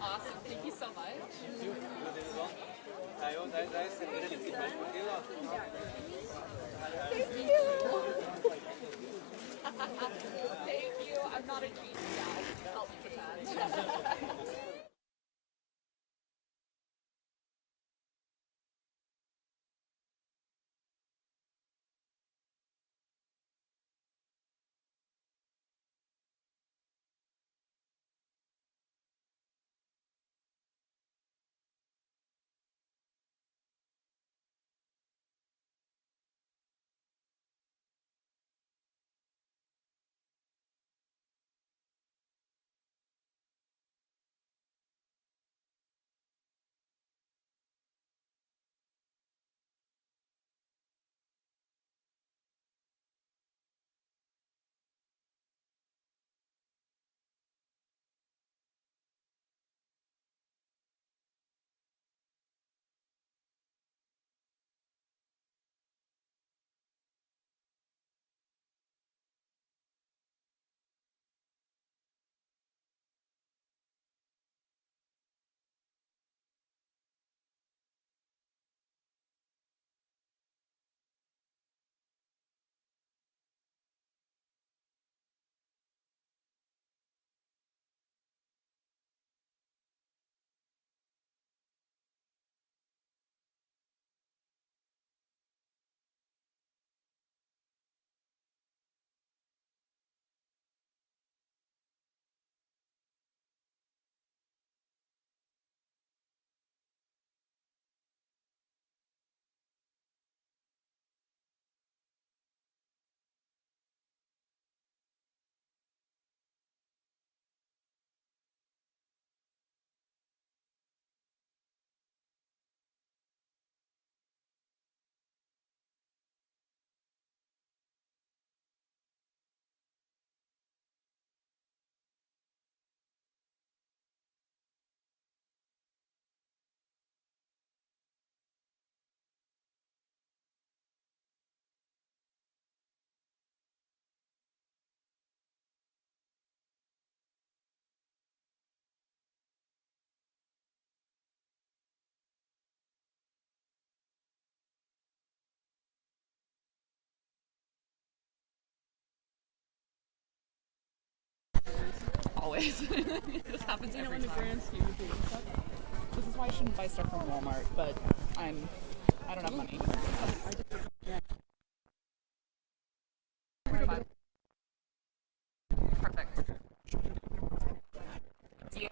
Awesome. Thank you so much. Thank you. Thank you. I'm not a genius. Help me with that. Always. It just happens every time. Grand scheme of things. This is why I shouldn't buy stuff from Walmart, but I don't have money. Perfect. See you.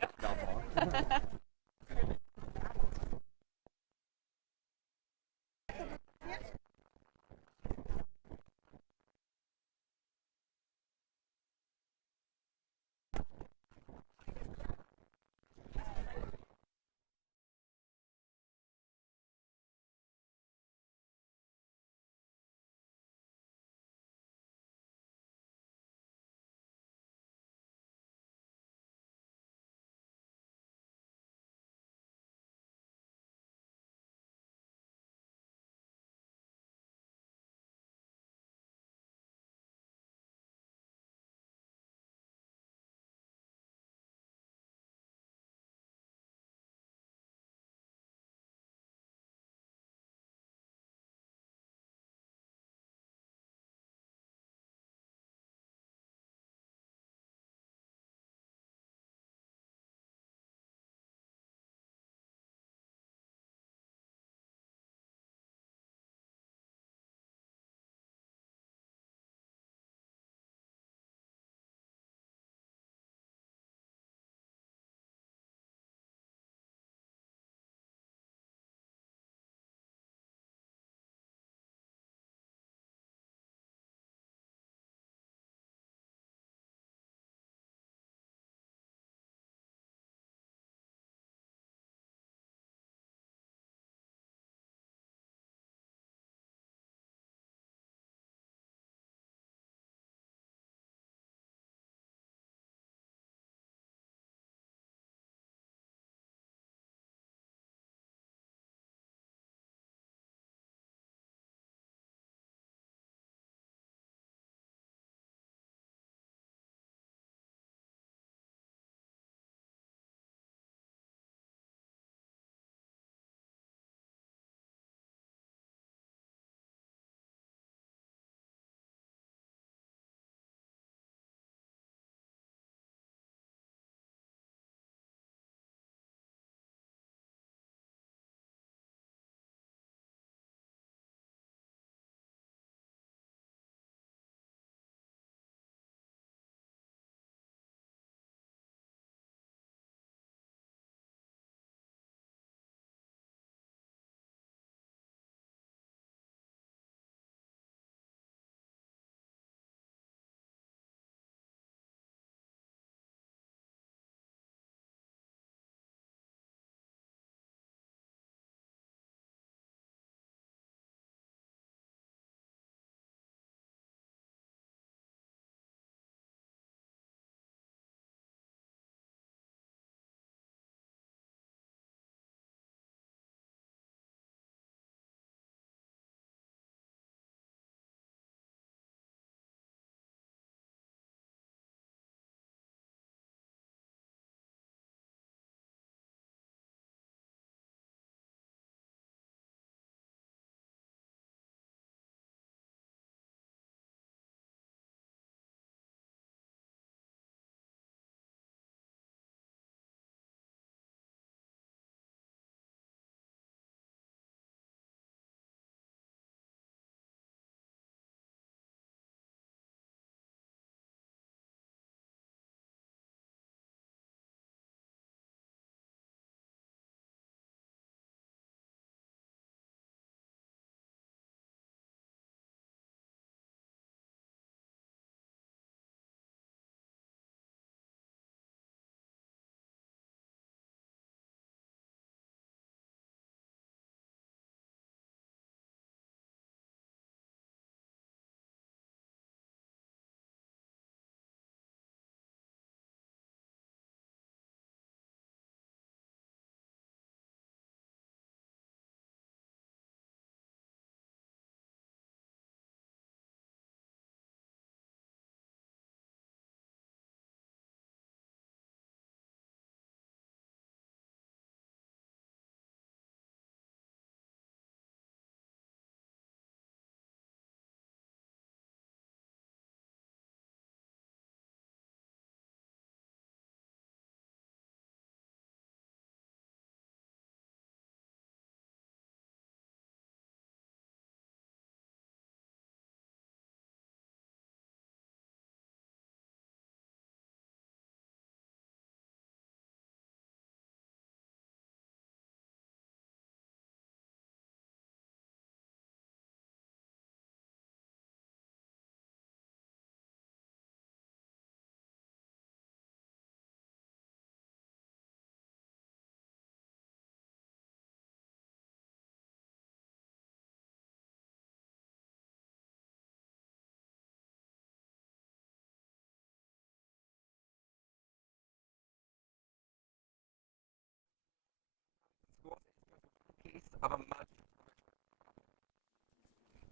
of a much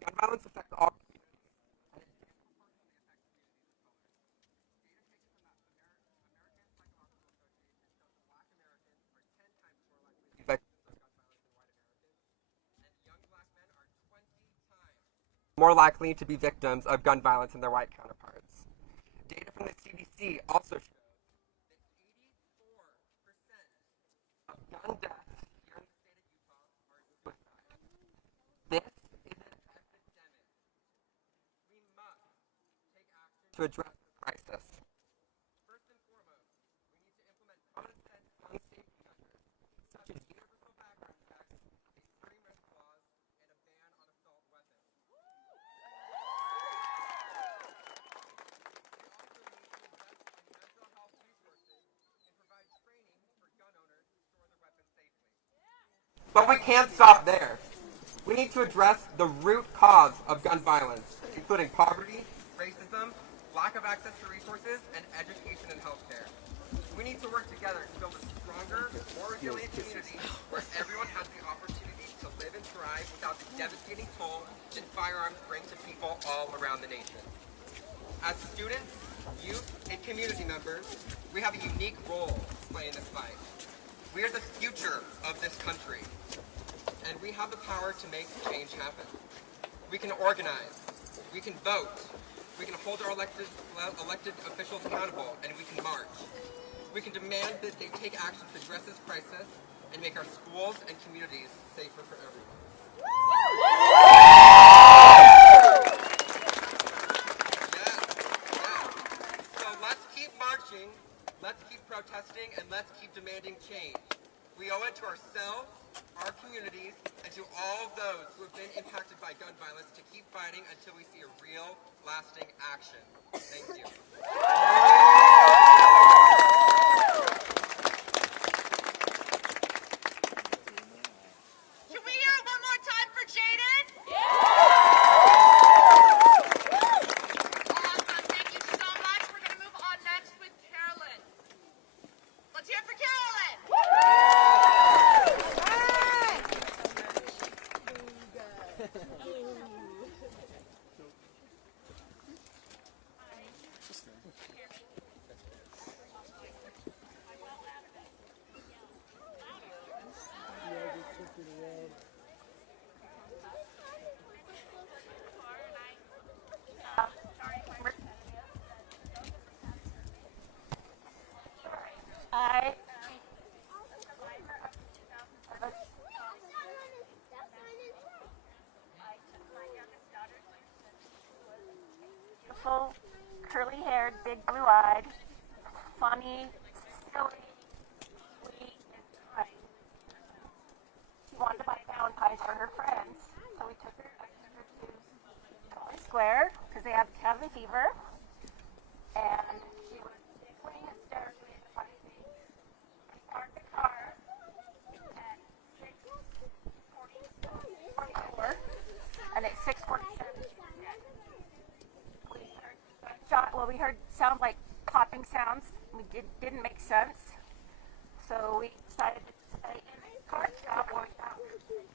gun violence affects all more likely to be victims of gun violence than their white counterparts. Data from the CDC also shows that 84% of gun deaths here in the state of Utah are suicide. This is an epidemic. We must take action to address the crisis. First and foremost, we need to implement common sense gun safety measures, such as universal background checks, a three-ring clause, and a ban on assault weapons. We also need to invest in mental health resources and provide training for gun owners to store their weapons safely. But we can't stop there. We need to address the root cause of gun violence, including poverty, racism, lack of access to resources, and education and healthcare. We need to work together to build a stronger, more resilient community where everyone has the opportunity to live and thrive without the devastating toll that firearms bring to people all around the nation. As students, youth, and community members, we have a unique role to play in this fight. We are the future of this country, and we have the power to make change happen. We can organize, we can vote, we can hold our elected officials accountable, and we can march. We can demand that they take action to address this crisis and make our schools and communities safer for everyone. Yes. So let's keep marching, let's keep protesting, and let's keep demanding change. We owe it to ourselves, our communities, and to all of those who have been impacted by gun violence to keep fighting until we see a real, lasting action. Thank you. Can we hear it one more time for Jaden? Awesome, thank you so much. We're going to move on next with Carolyn. Let's hear it for Carolyn. I beautiful, curly-haired, big blue-eyed, funny, silly, sweet, and kind. She wanted to buy Valentine's for her friends, so I took her to Toy Square because they have cabin fever, and she was tickling hysterically at the funny thing. We parked the car at 6:44, and at 6:47 she was dead. We heard sounds like popping sounds. We didn't make sense, so we decided to stay in the car shop where we thought we were safe.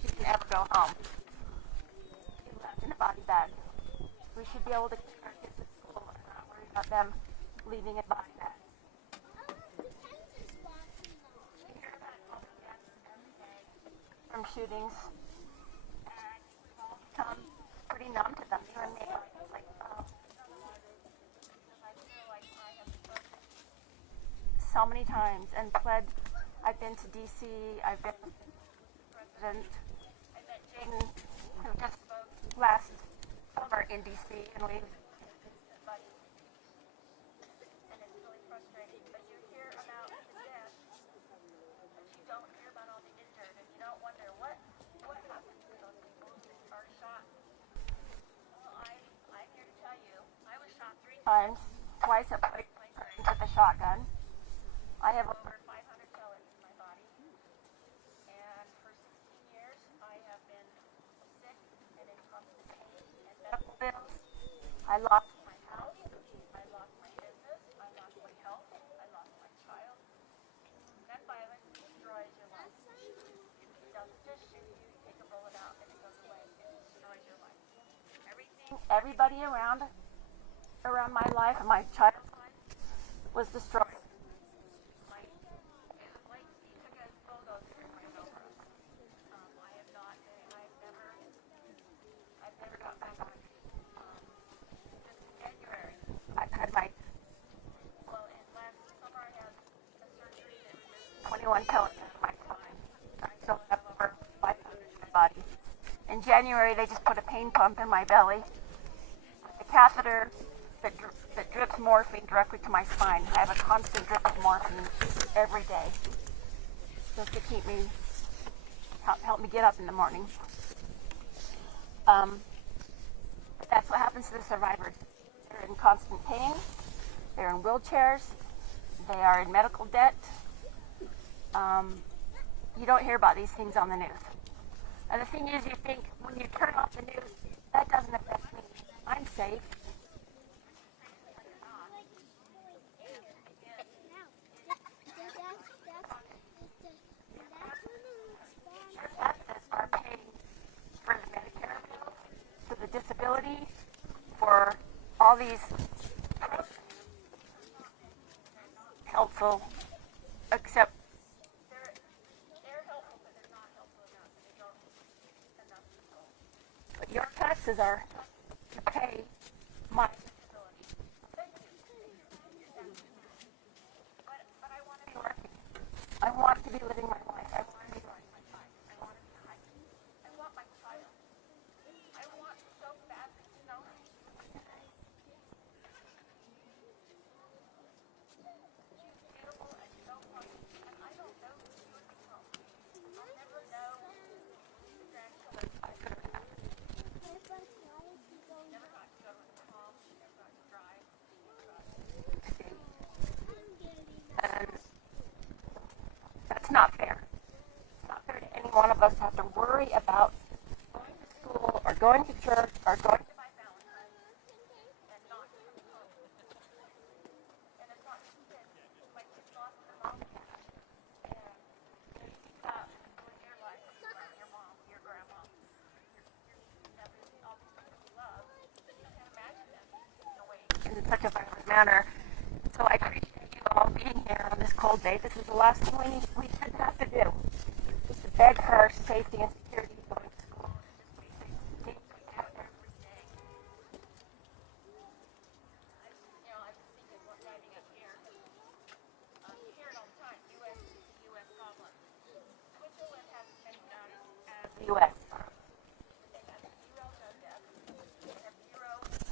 She can ever go home. She left in a body bag. We should be able to keep our kids at school and not worry about them leaving in body bags. From shootings, and we've all become pretty numb to them. You and me, it's like, oh. I feel like I have spoken so many times and pled. I've been to DC, I've been to the president. I met Jaden, who just spoke last summer in DC, and we've been buddies. And it's really frustrating, but you hear about the deaths, but you don't hear about all the injured, and you don't wonder what happens to those people who are shot. Well, I'm here to tell you, I was shot 3 times, twice at point blank range with a shotgun. I have over 500 pellets in my body, and for 16 years I have been sick and in constant pain and medical bills. I lost everybody around my life and my child's life was destroyed. I've had my, well, in last summer I had a surgery that removed 21 pellets out of my spine. I still have over 500 in my body. In January, they just put a pain pump in my belly, a catheter that drips morphine directly to my spine. I have a constant drip of morphine every day, just to keep me, help me get up in the morning. That's what happens to the survivors. They're in constant pain, they're in wheelchairs, they are in medical debt. You don't hear about these things on the news. And the thing is, you think when you turn off the news, that doesn't affect me. I'm safe. Your taxes are paying for the Medicare bills, for the disability, for all these helpful, except they're helpful, but they're not helpful enough, and they don't enough people. But your taxes are to pay my disability. But I want to be working. I want to be living my life. I want to be riding my bike. I want to be hiking. I want my child. I want so badly to know him. Beautiful and so funny, and I don't know who she would become. I'll never know the grandchildren I could have had. Never got to go to the prom, never got to drive, never got to date. And that's not fair. It's not fair to any one of us to have to worry about going to school or going to church or going to buy Valentine's and not coming home. And it's not just kids. My kids lost their mom and dad. And you think about doing your life, your mom, your grandma, your nephews, all these people you love. You can't imagine them being away in such a violent manner. So I appreciate you all being here on this cold day. This is the last thing we should have to do. Just to beg for safety and security going to school. Just basic things we have every day. I just think of what's driving up here. You hear it all the time. U.S. is a U.S. problem. Switzerland has as many guns as the U.S. They have zero gun deaths. They have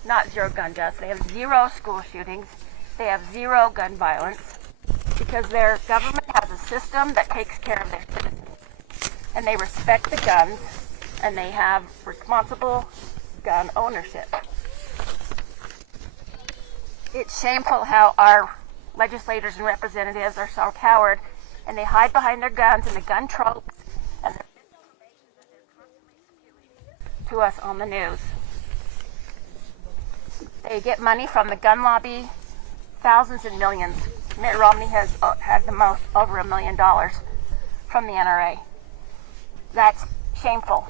not zero gun deaths. They have zero school shootings. They have zero gun violence because their government has a system that takes care of their citizens. And they respect the guns, and they have responsible gun ownership. It's shameful how our legislators and representatives are so coward, and they hide behind their guns and the gun tropes and the misinformation that they're constantly spewing to us on the news. They get money from the gun lobby, thousands and millions. Mitt Romney has had the most, over $1 million from the NRA. That's shameful.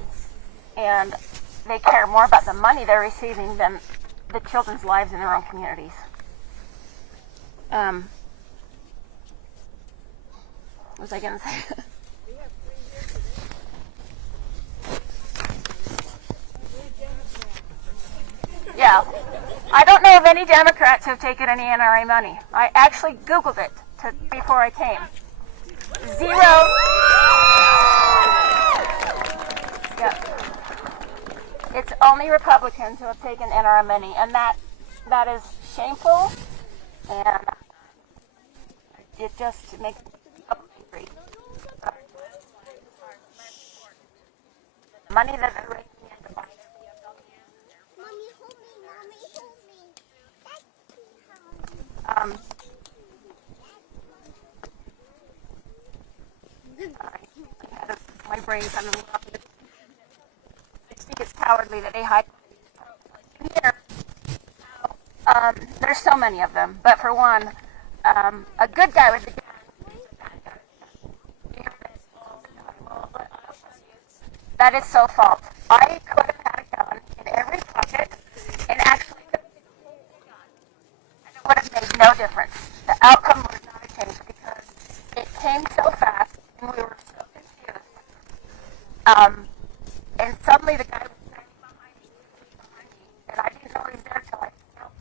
And they care more about the money they're receiving than the children's lives in their own communities. What was I going to say? Yeah. I don't know of any Democrats who have taken any NRA money. I actually Googled it before I came. Zero. Yeah. It's only Republicans who have taken NRA money, and that is shameful, and it just makes me angry. Money that they're raising in the Biden. My brain kind of I think it's cowardly that they hide here. There's so many of them, but for one, a good guy with a gun is a bad guy. That is so false. I could have had a gun in every pocket came so fast, and we were so confused. And suddenly the guy was standing behind me, and I didn't know he was there till I felt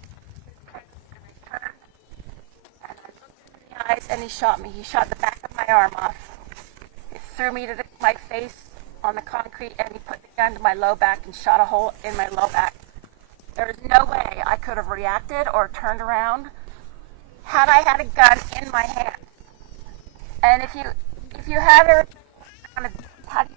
his presence, and I turned, and I looked him in the eyes, and he shot me. He shot the back of my arm off. He threw me to my face on the concrete, and he put the gun to my low back and shot a hole in my low back. There was no way I could have reacted or turned around had I had a gun in my hand. And if you had her on a how do you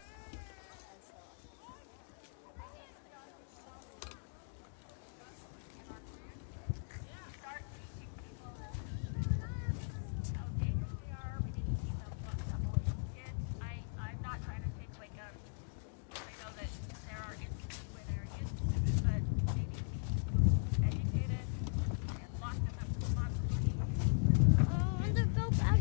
I'm not trying to take away guns. I know that there are instances where they're used, but they need to be educated and lock them up responsibly. And the go back.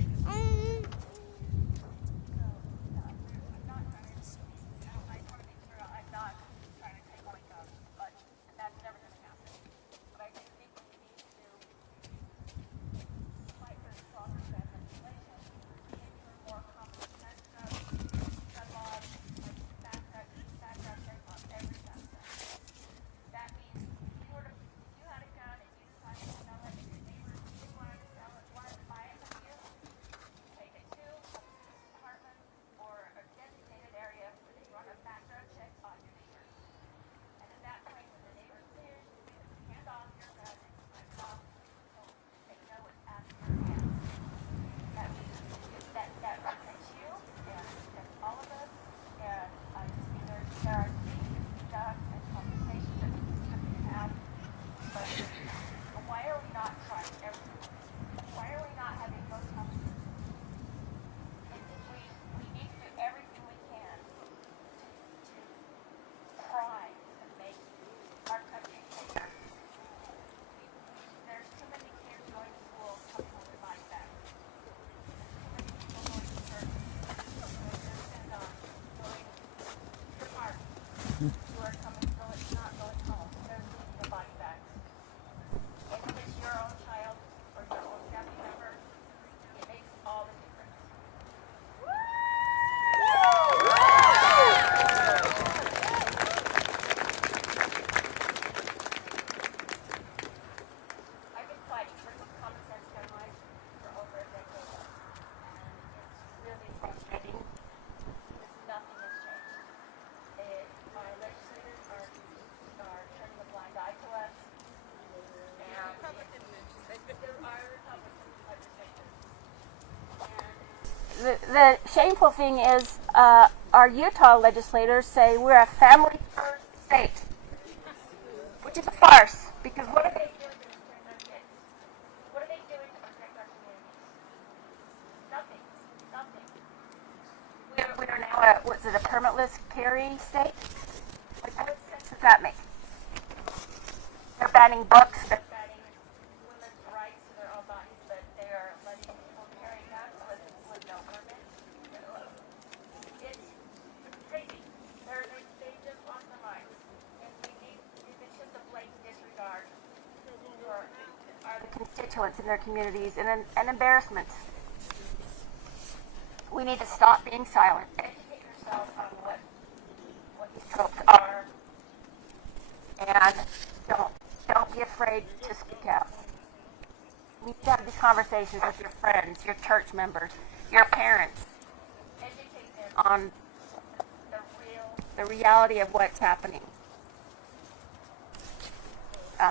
The shameful thing is our Utah legislators say we're a family-first state, which is a farce, because what are they doing to protect our kids? What are they doing to protect our communities? Nothing. We're now a permitless carry state? Like, what sense does that make? They're banning books, they're banning women's rights to their own bodies, but they are letting people carry guns with no permit. It's crazy. They just lost their minds. And it's just a blatant disregard for the constituents in their communities and an embarrassment. We need to stop being silent. Educate yourself on what these tropes are, and don't be afraid to speak out. You need to have these conversations with your friends, your church members, your parents. Educate them on the reality of what's happening.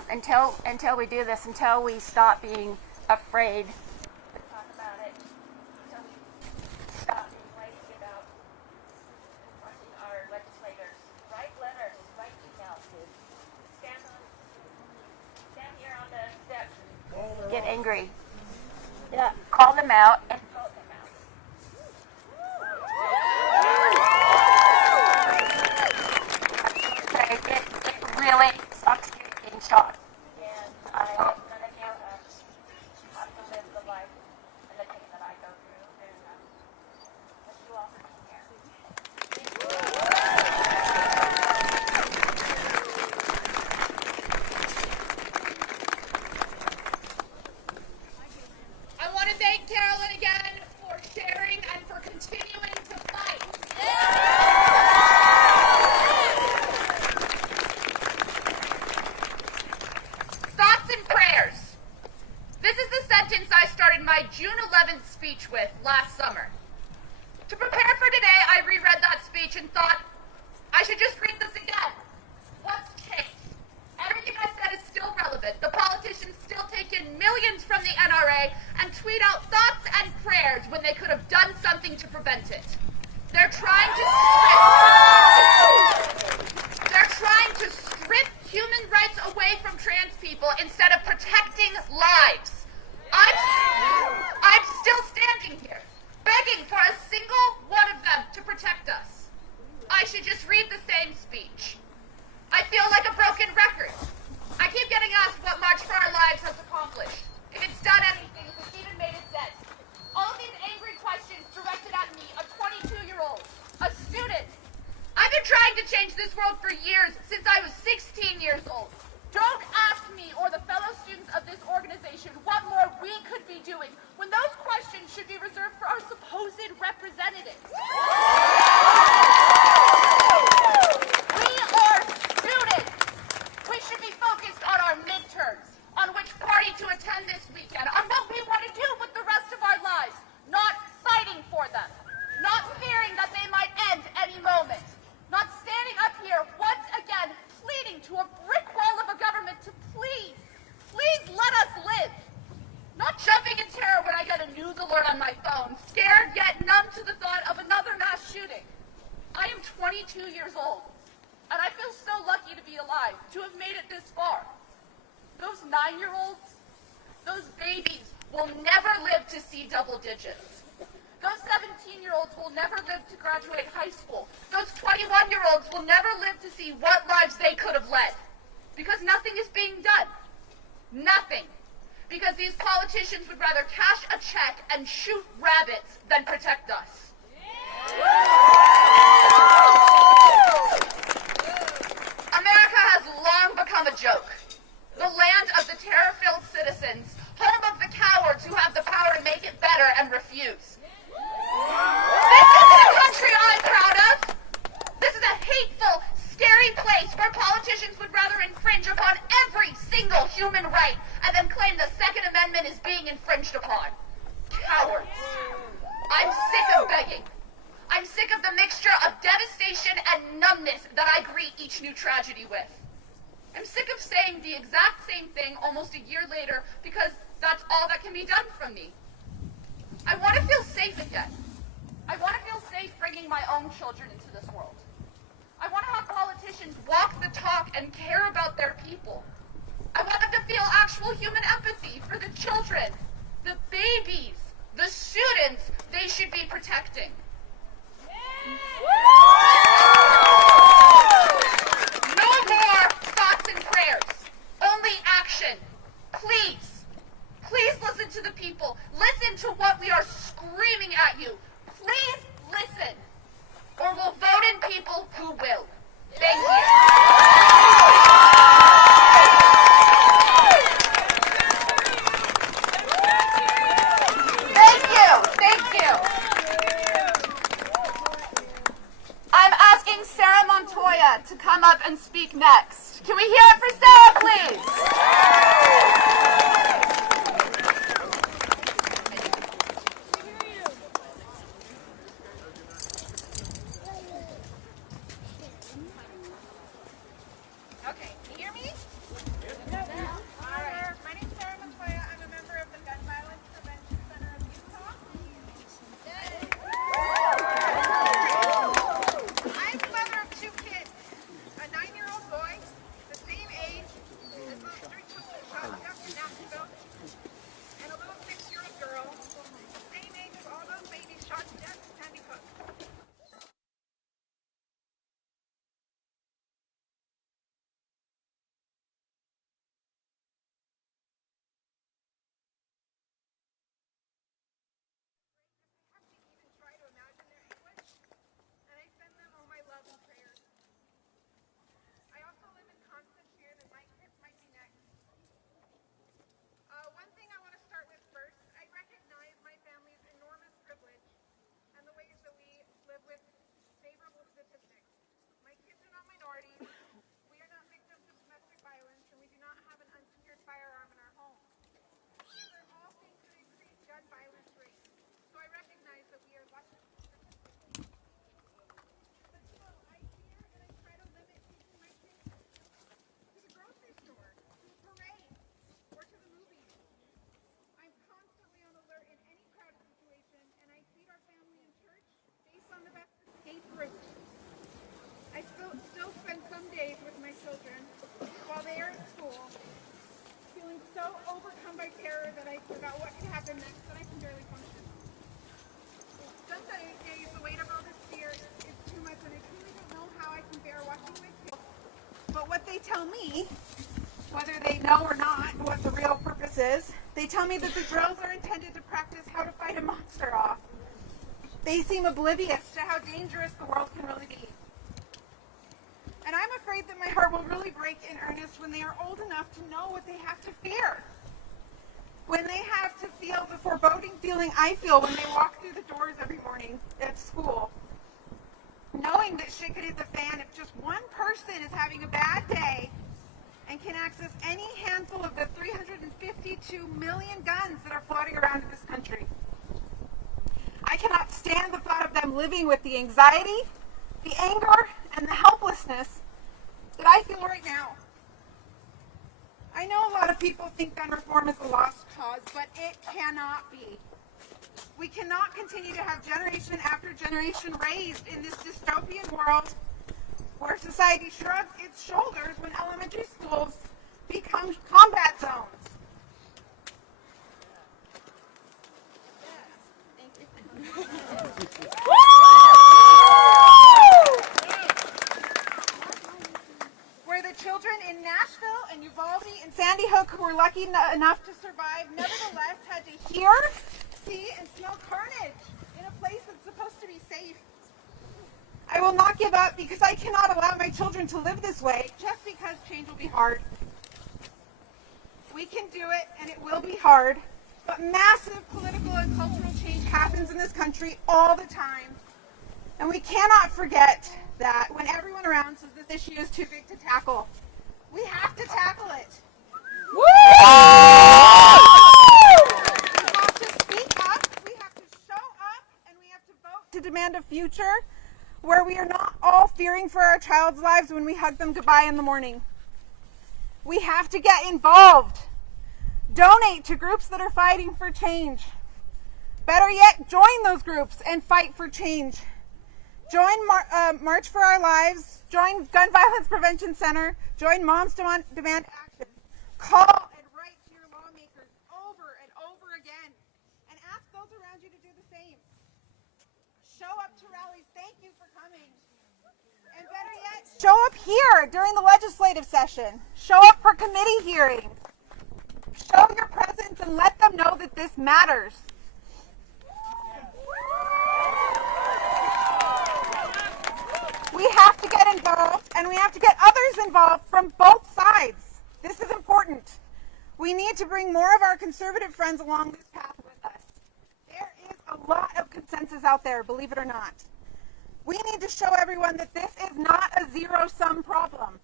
Until we do this, until we stop being afraid to talk about it, until we stop being lazy about confronting our legislators, write letters, write emails, stand here on the steps, get angry, call them out, and vote them out. It really sucks getting shot. And none of you have to live the life and the pain that I go through. And thank you all for being here. I want to thank Carolyn again for sharing my June 11th speech with last summer. To prepare for today, I reread that speech and thought, I should just read this again. What's changed? Everything I said is still relevant. The politicians still take in millions from the NRA and tweet out thoughts and prayers when they could have done something to prevent it. They're trying to strip human rights away from trans people instead of protecting lives. I'm still standing here, begging for a single one of them to protect us. I should just read the same speech. I feel like a broken record. I keep getting asked what March for Our Lives has accomplished, if it's done anything, if it's even made a dent. All of these angry questions directed at me, a 22-year-old, a student. I've been trying to change this world for years, since I was 16 years old. Don't ask me or the fellow students of this organization what more we could be doing when those questions should be reserved for our supposed representatives. We are students. We should be focused on our midterms, on which party to attend this weekend, on what we want to do with the rest of our lives, not fighting for them, not fearing that they might end any moment, not standing up here once again pleading to a brick wall of a government to please let us live. Not jumping in terror when I get a news alert on my phone, scared yet numb to the thought of another mass shooting. I am 22 years old, and I feel so lucky to be alive, to have made it this far. Those 9-year-olds, those babies will never live to see double digits. Those 17-year-olds will never live to graduate high school. Those 21-year-olds will never live to see what lives they could have led. Because nothing is being done. Nothing. Because these politicians would rather cash a check and shoot rabbits than protect us. America has long become a joke. The land of the terror-filled citizens, home of the cowards who have the power to make it better and refuse. This isn't a country I'm proud of. This is a hateful, scary place where politicians would rather infringe upon every single human right and then claim the Second Amendment is being infringed upon. Cowards. I'm sick of begging. I'm sick of the mixture of devastation and numbness that I greet each new tragedy with. I'm sick of saying the exact same thing almost a year later because that's all that can be done from me. I want to feel safe again. I want to feel safe bringing my own children into this world. I want to have politicians walk the talk and care about their people. I want them to feel actual human empathy for the children, the babies, the students they should be protecting. No more thoughts and prayers, only action. Please, please listen to the people. Listen to what we are screaming at you. Please listen, or we'll vote in people who will. Thank you. Thank you. I'm asking Sarah Montoya to come up and speak next. Can we hear it for Sarah, please? Okay, can you hear me? All right. My name's Sarah Montoya. I'm a member of the Gun Violence Prevention Center of Utah. I'm the mother of 2 kids, a 9-year-old boy, the same age as those 3 children shot up in Nashville, and a little 6-year-old girl, the same age as all those babies shot to death in Sandy Hook. Have to even try to imagine their anguish, and I send them all my love and prayers. I also live in constant fear that my kids might be next. One thing I want to start with first, I recognize my family's enormous privilege and the ways that we live with favorable statistics. My kids are not minorities, we are not victims of domestic violence, and we do not have an unsecured firearm in our home. These are all things that increase gun violence. so overcome by terror that I forgot what could happen next, and I can barely function. Some days, the weight of all this fear is too much, and I truly don't know how I can bear watching my kids. But what they tell me, whether they know or not what the real purpose is, they tell me that the drills are intended to practice how to fight a monster off. They seem oblivious to how dangerous the world can really be. And I'm afraid that my heart will really break in earnest when they are old enough to know what they have to fear. When they have to feel the foreboding feeling I feel when they walk through the doors every morning at school. Knowing that shit could hit the fan if just one person is having a bad day and can access any handful of the 352 million guns that are floating around in this country. I cannot stand the thought of them living with the anxiety, the anger, and the helplessness that I feel right now. I know a lot of people think gun reform is a lost cause, but it cannot be. We cannot continue to have generation after generation raised in this dystopian world where society shrugs its shoulders when elementary schools become combat zones. Where the children in Nashville and Uvalde and Sandy Hook who were lucky enough to survive nevertheless had to hear, see, and smell carnage in a place that's supposed to be safe. I will not give up because I cannot allow my children to live this way just because change will be hard. We can do it, and it will be hard, but massive political and cultural change happens in this country all the time. And we cannot forget that when everyone around says this issue is too big to tackle, we have to tackle it. Woo! We have to speak up, we have to show up, and we have to vote to demand a future where we are not all fearing for our child's lives when we hug them goodbye in the morning. We have to get involved. Donate to groups that are fighting for change. Better yet, join those groups and fight for change. Join March for Our Lives. Join Gun Violence Prevention Center. Join Moms Demand Action. Call and write to your lawmakers over and over again. And ask those around you to do the same. Show up to rallies. Thank you for coming. And better yet, show up here during the legislative session. Show up for committee hearings. Show your presence and let them know that this matters. We have to get involved, and we have to get others involved from both sides. This is important. We need to bring more of our conservative friends along this path with us. There is a lot of consensus out there, believe it or not. We need to show everyone that this is not a zero-sum problem.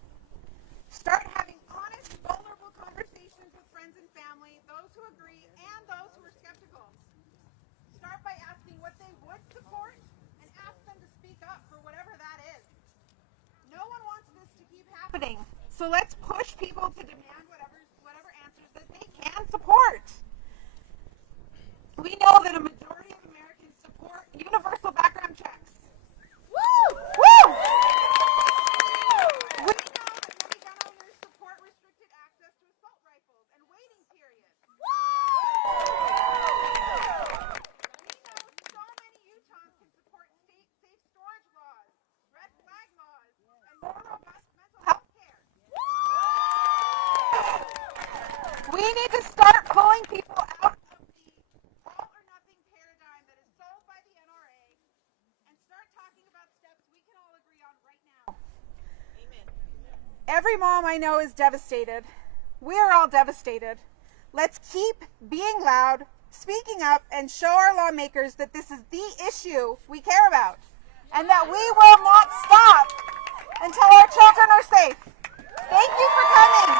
Start having honest, vulnerable conversations with friends and family, those who agree and those who are skeptical. Start by asking what they would support and ask them to speak up for whatever that is. No one wants this to keep happening, so let's push people to demand whatever answers that they can support. We know that a majority of Americans support universal background checks. Woo! Woo! We know that many gun owners support restricted access to assault rifles and waiting periods. We know so many Utahns can support state safe storage laws, red flag laws, and more robust mental health care. We need to start pulling people out of the all or nothing paradigm that is sold by the NRA and start talking about steps we can all agree on right now. Amen. Every mom I know is devastated. We are all devastated. Let's keep being loud, speaking up, and show our lawmakers that this is the issue we care about and that we will not stop until our children are safe. Thank you for coming.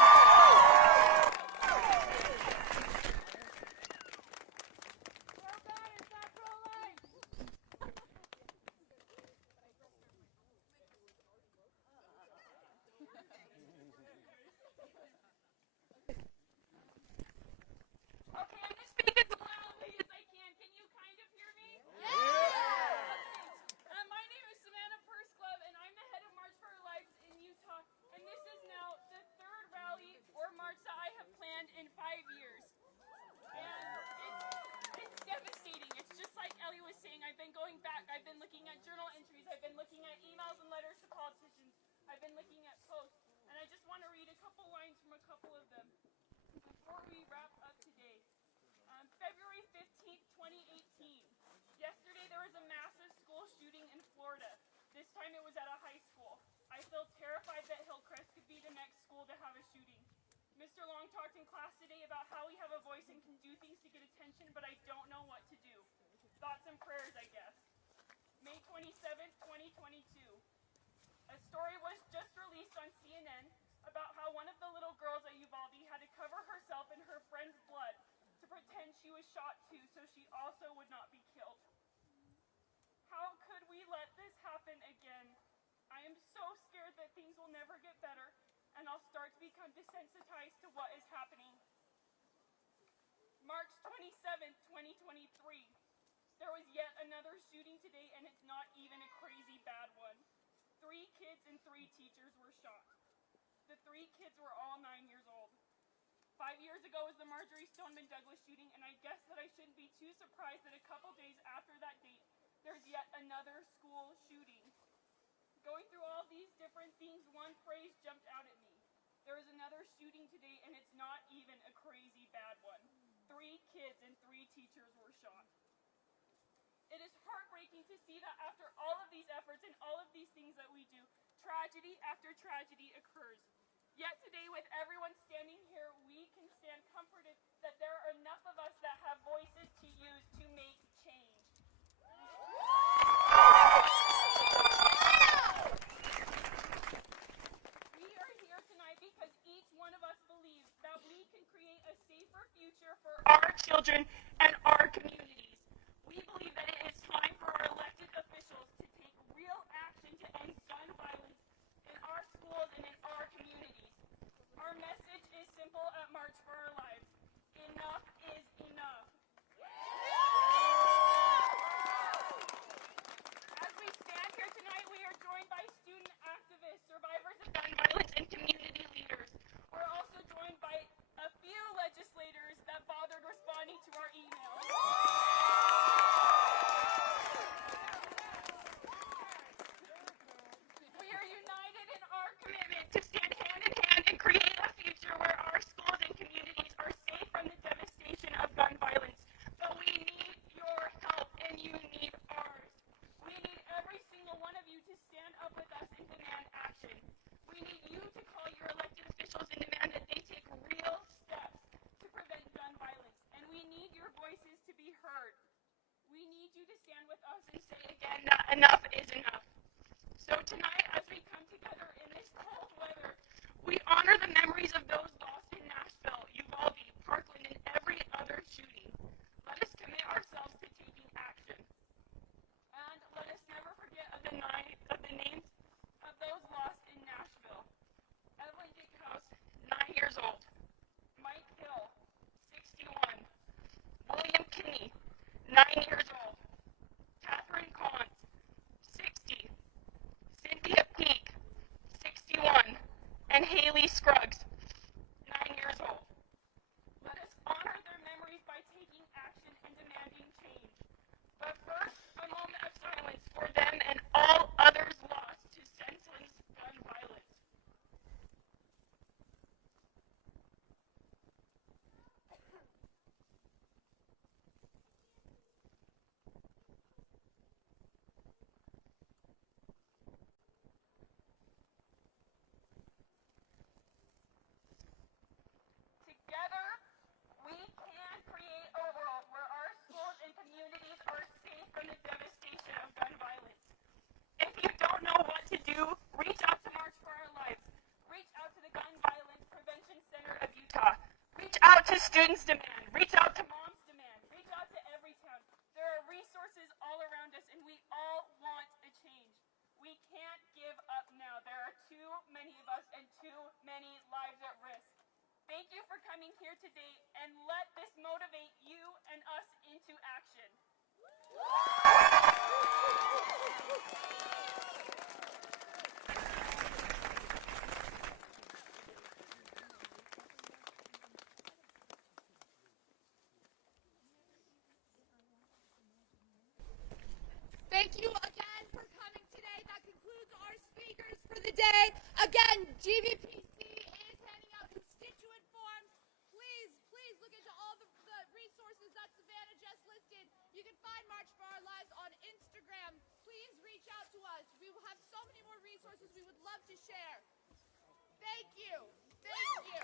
My name is Samantha Purse Club, and I'm the head of March for Our Lives in Utah. And this is now the third rally or looking at posts, and I just want to read a couple lines from a couple of them before we wrap up today. February 15th, 2018. Yesterday there was a massive school shooting in Florida. This time it was at a high school. I feel terrified that Hillcrest could be the next school to have a shooting. Mr. Long talked in class today about how we have a voice and can do things to get attention, but I don't know what to do. Thoughts and prayers, I guess. May 27th, 2022. A story was just released on CNN about how one of the little girls at Uvalde had to cover herself in her friend's blood to pretend she was shot too so she also would not be killed. How could we let this happen again? I am so scared that things will never get better and I'll start to become desensitized to what is happening. March 27th, 2023. There was yet another shooting today and it's not even a crazy bad one. 3 kids and 3 teachers were shot. The 3 kids were all 9 years old. 5 years ago was the Marjorie Stoneman Douglas shooting, and I guess that I shouldn't be too surprised that a couple days after that date, there's yet another school shooting. Going through all these different things, one phrase jumped out at me. There was another shooting today, and it's not even a crazy bad one. 3 kids and 3 teachers were shot. It is heartbreaking to see that after all of these efforts and all of these things that we do, tragedy after tragedy occurs. Yet today, with everyone standing here, we can stand comforted that there are enough of us that have voices to use to make change. We are here tonight because each one of us believes that we can create a safer future for our children and our communities. We believe that it is time for our elected officials to take real action to end gun violence in our schools and in our communities. Our message is simple at March for Our Lives. Enough is enough. As we stand here tonight, we are joined by student activists, survivors of gun violence, and community leaders. We're also joined by a few legislators that bothered responding to our emails. We are united in our commitment to stand hand in hand and create a future where our schools and communities are safe from the devastation of gun violence. But we need your help and you need ours. We need every single one of you to stand up with us and demand action. We need you to call your elected officials and demand that they take real steps to prevent gun violence. And we need your voices to be heard. We need you to stand with us and say again that enough is enough. So tonight, as we come together in this cold weather, we honor the memories of those lost in Nashville, Uvalde, Parkland, and every other shooting. Let us commit ourselves to taking action. And let us never forget of the names of those lost in Nashville. Evelyn Dickhouse, 9 years old. Mike Hill, 61. William Kinney, 9 years old. Catherine Collins, 60. Cynthia Peak, 61. And Haley Scruggs, 9 years old. Let us honor their memories by taking action and demanding change. But first, a moment of silence for them and all others lost to senseless gun violence. Together, we can create a world where our schools and communities are safe from the devastation of gun violence. If you don't know what to do, reach out to March for Our Lives. Reach out to the Gun Violence Prevention Center of Utah. Reach out to Students Demand. Reach out to Moms Demand. Reach out to Everytown. There are resources all around us, and we all want a change. We can't give up now. There are too many of us and too many lives at risk. Thank you for coming here today, and let this motivate you and us into action. Thank you again for coming today. That concludes our speakers for the day. Again, love to share. Thank you. Thank you.